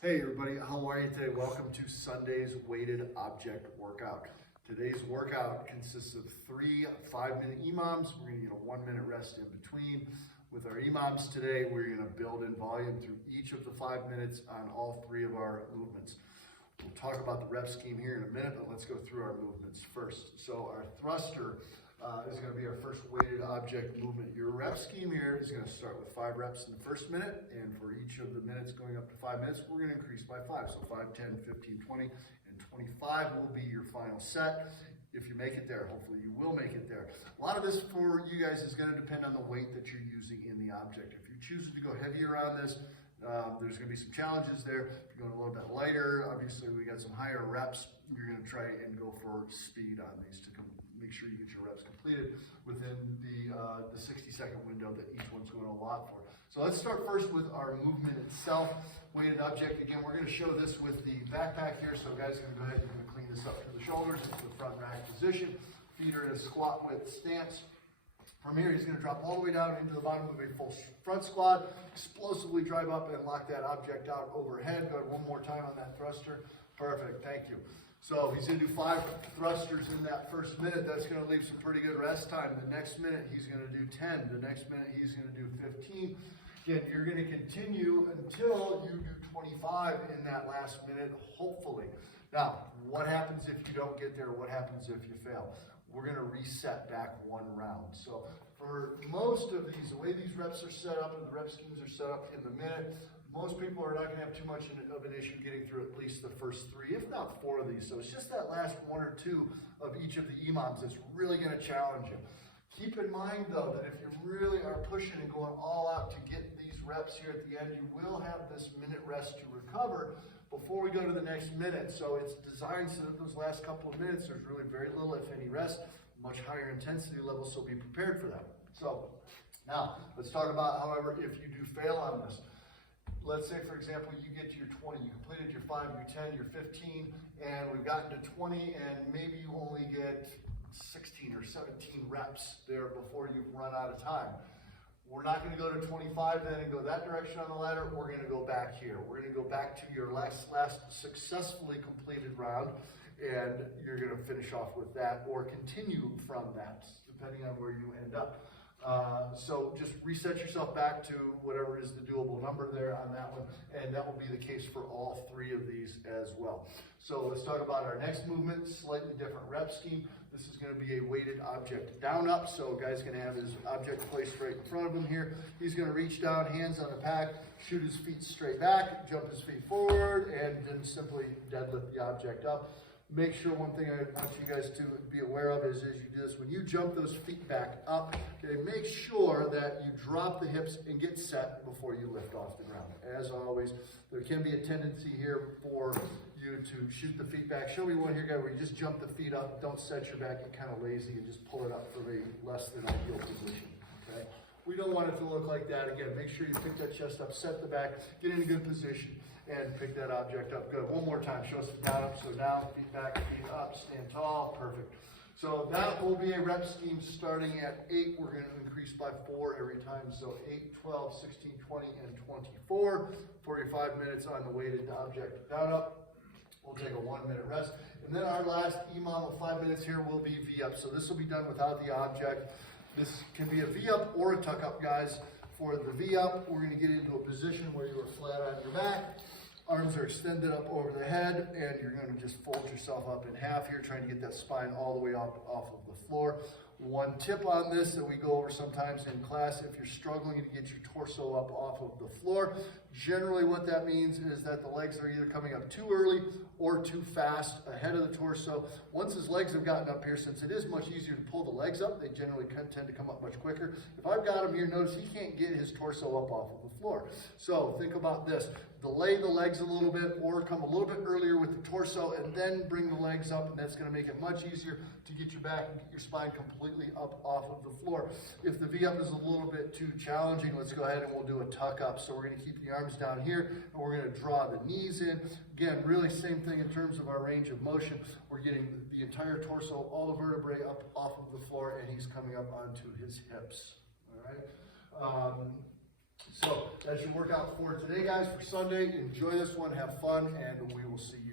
Hey everybody, how are you today? Welcome to Sunday's weighted object workout. Today's workout consists of 3 5-minute EMOMs. We're going to get a 1-minute rest in between. With our EMOMs today, we're going to build in volume through each of the 5 minutes on all 3 of our movements. We'll talk about the rep scheme here in a minute, but let's go through our movements first. So our thruster is going to be our first weighted object movement. Your rep scheme here is going to start with 5 reps in the first minute, and for each of the minutes going up to 5 minutes, we're going to increase by 5. So 5, 10, 15, 20, and 25 will be your final set. If you make it there, hopefully you will make it there. A lot of this for you guys is going to depend on the weight that you're using in the object. If you're choosing to go heavier on this, there's going to be some challenges there. If you're going a little bit lighter, obviously we got some higher reps. You're going to try and go for speed on these to make sure you get your reps completed within the 60-second window that each one's going to allot for. So let's start first with our movement itself. Weighted object, again, we're going to show this with the backpack here. So guys, going to go ahead and clean this up to the shoulders into the front rack position. Feet are in a squat width stance. From here, he's going to drop all the way down into the bottom of a full front squat, explosively drive up and lock that object out overhead. Go ahead one more time on that thruster. Perfect, thank you. So he's going to do 5 thrusters in that first minute. That's going to leave some pretty good rest time. The next minute, he's going to do 10. The next minute, he's going to do 15. Again, you're going to continue until you do 25 in that last minute, hopefully. Now, what happens if you don't get there? What happens if you fail? We're going to reset back 1 round. So for most of these, the way these reps are set up and the rep schemes are set up in the minute, most people are not going to have too much of an issue getting through at least the first 3, if not 4 of these. So it's just that last 1 or 2 of each of the EMOMs that's really going to challenge you. Keep in mind, though, that if you really are pushing and going all out to get these reps here at the end, you will have this minute rest to recover before we go to the next minute. So it's designed so that those last couple of minutes, there's really very little, if any, rest, much higher intensity levels, so be prepared for that. So now, let's talk about, however, if you do fail on this. Let's say, for example, you get to your 20, you completed your 5, your 10, your 15, and we've gotten to 20, and maybe you only get 16 or 17 reps there before you've run out of time. We're not going to go to 25 then and go that direction on the ladder. We're going to go back here. We're going to go back to your last successfully completed round, and you're going to finish off with that or continue from that, depending on where you end up. So just reset yourself back to whatever is the doable number there on that one, and that will be the case for all 3 of these as well. So let's talk about our next movement, slightly different rep scheme. This is going to be a weighted object down up. So a guy's going to have his object placed right in front of him here. He's going to reach down, hands on the pack, shoot his feet straight back, jump his feet forward, and then simply deadlift the object up. Make sure one thing I want you guys to be aware of is as you do this, when you jump those feet back up, okay, make sure that you drop the hips and get set before you lift off the ground. As always, there can be a tendency here for you to shoot the feet back. Show me one here, guy, where you just jump the feet up, don't set your back, get kind of lazy, and just pull it up from a less than ideal position. Okay? We don't want it to look like that. Again, make sure you pick that chest up, set the back, get in a good position, and pick that object up. Good. One more time. Show us the down up. So down, feet back, feet up, stand tall. Perfect. So that will be a rep scheme starting at 8. We're going to increase by 4 every time. So 8, 12, 16, 20, and 24. 45 minutes on the weighted object down up. We'll take a 1-minute rest. And then our last EMOM of 5 minutes here will be V-up. So this will be done without the object. This can be a V-up or a tuck-up, guys. For the V-up, we're going to get into a position where you are flat on your back. Arms are extended up over the head, and you're going to just fold yourself up in half here, trying to get that spine all the way up off of the floor. One tip on this that we go over sometimes in class, if you're struggling to get your torso up off of the floor, generally what that means is that the legs are either coming up too early or too fast ahead of the torso. Once his legs have gotten up here, since it is much easier to pull the legs up, they generally tend to come up much quicker. If I've got him here, notice he can't get his torso up off of the floor. So think about this. Delay the legs a little bit or come a little bit earlier with the torso and then bring the legs up, and that's going to make it much easier to get your back and get your spine completely up off of the floor. If the V-up is a little bit too challenging, let's go ahead and we'll do a tuck up. So we're going to keep the arms down here and we're going to draw the knees in. Again, really same thing in terms of our range of motion. We're getting the entire torso, all the vertebrae up off of the floor, and he's coming up onto his hips. All right. So that's your workout for today, guys, for Sunday. Enjoy this one, have fun, and we will see you